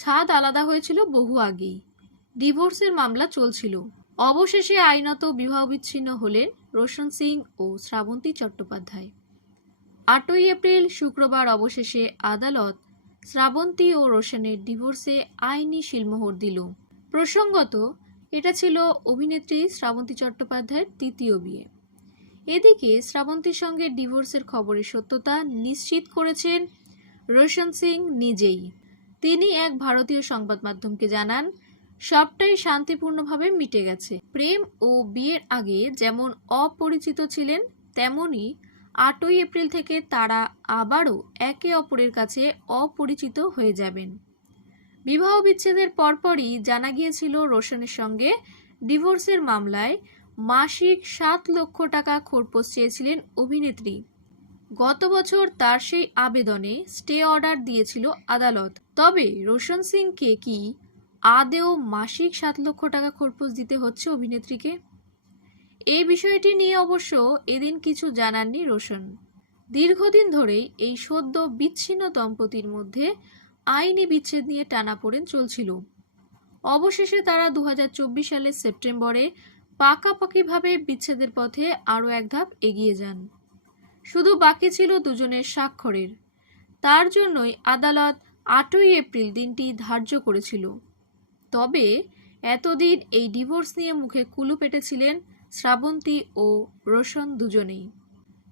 ছাদ আলাদা হয়েছিল বহু আগেই। ডিভোর্সের মামলা চলছিল। অবশেষে আইনত বিবাহ বিচ্ছিন্ন হলেন রোশন সিং ও শ্রাবন্তী চট্টোপাধ্যায়। আটই এপ্রিল শুক্রবার অবশেষে আদালত শ্রাবন্তী ও রোশনের ডিভোর্সে আইনি শিলমোহর দিল। প্রসঙ্গত, এটা ছিল অভিনেত্রী শ্রাবন্তী চট্টোপাধ্যায়ের তৃতীয় বিয়ে। এদিকে শ্রাবন্তীর সঙ্গে ডিভোর্সের খবরের সত্যতা নিশ্চিত করেছেন রোশন সিং নিজেই। তিনি এক ভারতীয় সংবাদ মাধ্যমকে জানান, সবটাই শান্তিপূর্ণভাবে মিটে গেছে। প্রেম ও বিয়ের আগে যেমন অপরিচিত ছিলেন, তেমনি আটই এপ্রিল থেকে তারা আবারও একে অপরের কাছে অপরিচিত হয়ে যাবেন। বিবাহ বিচ্ছেদের পরপরই জানা গিয়েছিল রোশনের সঙ্গে ডিভোর্সের মামলায় মাসিক সাত লক্ষ টাকা খোরপোশ চেয়েছিলেন অভিনেত্রী। গত বছর তার সেই আবেদনে স্টে অর্ডার দিয়েছিল আদালত। তবে রোশন সিংকে কি আদেও মাসিক সাত লক্ষ টাকা খোরপোশ দিতে হচ্ছে অভিনেত্রীকে? এই বিষয়টি নিয়ে অবশ্য এদিন কিছু জানাননি রোশন। দীর্ঘদিন ধরেই এই সদ্য বিচ্ছিন্ন দম্পতির মধ্যে আইনি বিচ্ছেদ নিয়ে টানাপোড়েন চলছিল। অবশেষে তারা দু হাজার চব্বিশ সালের সেপ্টেম্বরে পাকাপাকিভাবে বিচ্ছেদের পথে আরও এক ধাপ এগিয়ে যান। শুধু বাকি ছিল দুজনের স্বাক্ষরের। তার জন্যই আদালত আটই এপ্রিল দিনটি ধার্য করেছিল। তবে এতদিন এই ডিভোর্স নিয়ে মুখে কুলু পেটেছিলেন শ্রাবন্তী ও রোশন দুজনেই।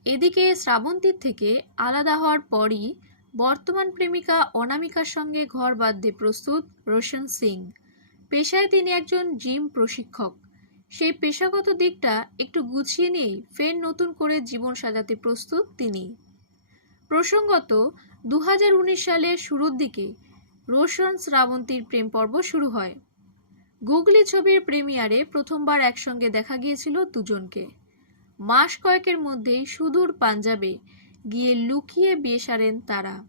এদিকে শ্রাবন্তীর থেকে আলাদা হওয়ার পরই বর্তমান প্রেমিকা অনামিকার সঙ্গে ঘর বাঁধতে প্রস্তুত রোশন সিং। পেশায় তিনি একজন জিম প্রশিক্ষক। সেই পেশাগত দিকটা একটু গুছিয়ে নিয়েই ফের নতুন করে জীবন সাজাতে প্রস্তুত তিনি। প্রসঙ্গত দু হাজার উনিশ সালের শুরুর দিকে রোশন শ্রাবন্তীর প্রেম পর্ব শুরু হয়। গুগলি ছবির প্রিমিয়ারে প্রথমবার একসঙ্গে দেখা গিয়েছিল দুজনকে। মাস কয়েকের মধ্যেই সুদূর পাঞ্জাবে গিয়ে লুকিয়ে বিয়ে সারেন তারা।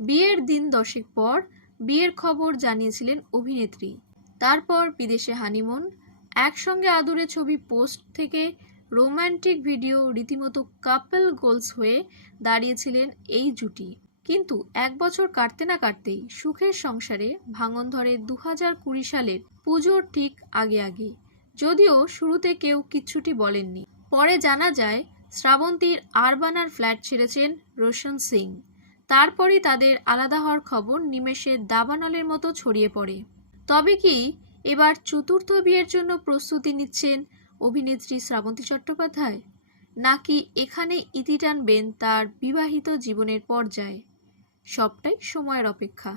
বিয়ের দিন দশেক পর বিয়ের খবর জানিয়েছিলেন অভিনেত্রী। তারপর বিদেশে হানিমুন একসঙ্গে আদুরে ছবি পোস্ট থেকে রোমান্টিক ভিডিও রীতিমতো কাপল গোলস হয়ে দাঁড়িয়েছিলেন এই জুটি। কিন্তু এক বছর কাটতে না কাটতেই সুখের সংসারে ভাঙন ধরে দু হাজার কুড়ি সালের পুজোর ঠিক আগে আগে। যদিও শুরুতে কেউ কিচ্ছুটি বলেননি। পরে জানা যায়, শ্রাবন্তীর আরবানার ফ্ল্যাট ছেড়েছেন রোশন সিং। তারপরই তাদের আলাদা হওয়ার খবর নিমেষে দাবানলের মতো ছড়িয়ে পড়ে। তবে কি এবার চতুর্থ বিয়ের জন্য প্রস্তুতি নিচ্ছেন অভিনেত্রী শ্রাবন্তী চট্টোপাধ্যায়। নাকি এখানে ইতি টানবেন তার বিবাহিত জীবনের পর্যায়ে? সবটাই সময়ের অপেক্ষা।